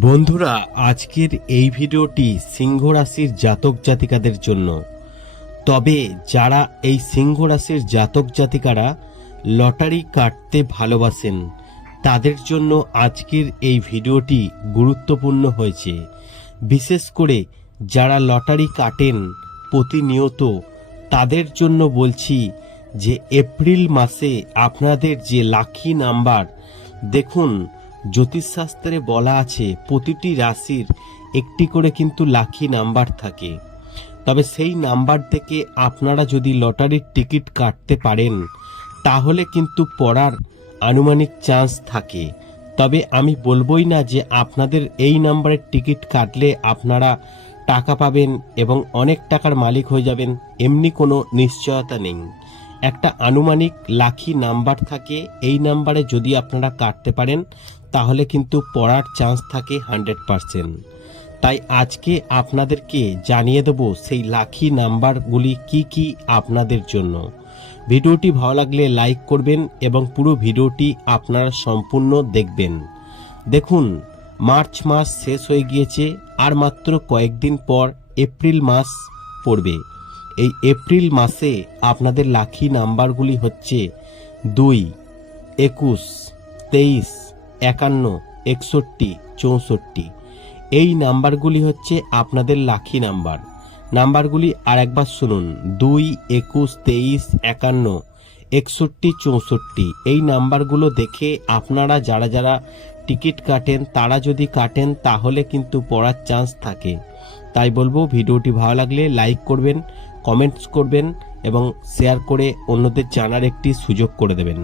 বন্ধুরা, আজকের এই ভিডিওটি সিংহ রাশির জাতক জাতিকাদের জন্য। তবে যারা এই সিংহ রাশির জাতক জাতিকারা লটারি কাটতে ভালোবাসেন, তাদের জন্য আজকের এই ভিডিওটি গুরুত্বপূর্ণ হয়েছে। বিশেষ করে যারা লটারি কাটেন প্রতিনিয়ত, তাদের জন্য বলছি যে, এপ্রিল মাসে আপনাদের যে লাকি নাম্বার, দেখুন জ্যোতিষশাস্ত্রে বলা আছে, প্রতিটি রাশির একটি করে কিন্তু লাকি নাম্বার থাকে। তবে সেই নাম্বার থেকে আপনারা যদি লটারির টিকিট কাটতে পারেন, তাহলে কিন্তু পড়ার আনুমানিক চান্স থাকে। তবে আমি বলবোই না যে আপনাদের এই নাম্বারের টিকিট কাটলে আপনারা টাকা পাবেন এবং অনেক টাকার মালিক হয়ে যাবেন, এমনি কোনো নিশ্চয়তা নেই। একটা আনুমানিক লাখি নাম্বার থাকে, এই নাম্বারে যদি আপনারা কাটতে পারেন, তাহলে কিন্তু পড়ার চান্স থাকে হান্ড্রেড পারসেন্ট তাই আজকে আপনাদেরকে জানিয়ে দেব সেই লাখি নাম্বারগুলি কি কি আপনাদের জন্য। ভিডিওটি ভালো লাগলে লাইক করবেন এবং পুরো ভিডিওটি আপনারা সম্পূর্ণ দেখবেন। দেখুন, মার্চ মাস শেষ হয়ে গিয়েছে আর মাত্র কয়েকদিন পর এপ্রিল মাস পড়বে। এই এপ্রিল মাসে আপনাদের লাকি নাম্বারগুলি হচ্ছে দুই, একুশ, তেইশ, একান্ন, একষট্টি, চৌষট্টি। এই নাম্বারগুলি হচ্ছে আপনাদের লাকি নাম্বার। নাম্বারগুলি আর একবার শুনুন, দুই, একুশ, তেইশ, একান্ন, একষট্টি, চৌষট্টি। এই নাম্বারগুলো দেখে আপনারা যারা যারা টিকিট কাটেন, তারা যদি কাটেন, তাহলে কিন্তু পড়ার চান্স থাকে। তাই বলব, ভিডিওটি ভালো লাগলে লাইক করবেন কমেন্টস করবেন এবং শেয়ার করে অন্যদের জানার একটি সুযোগ করে দেবেন।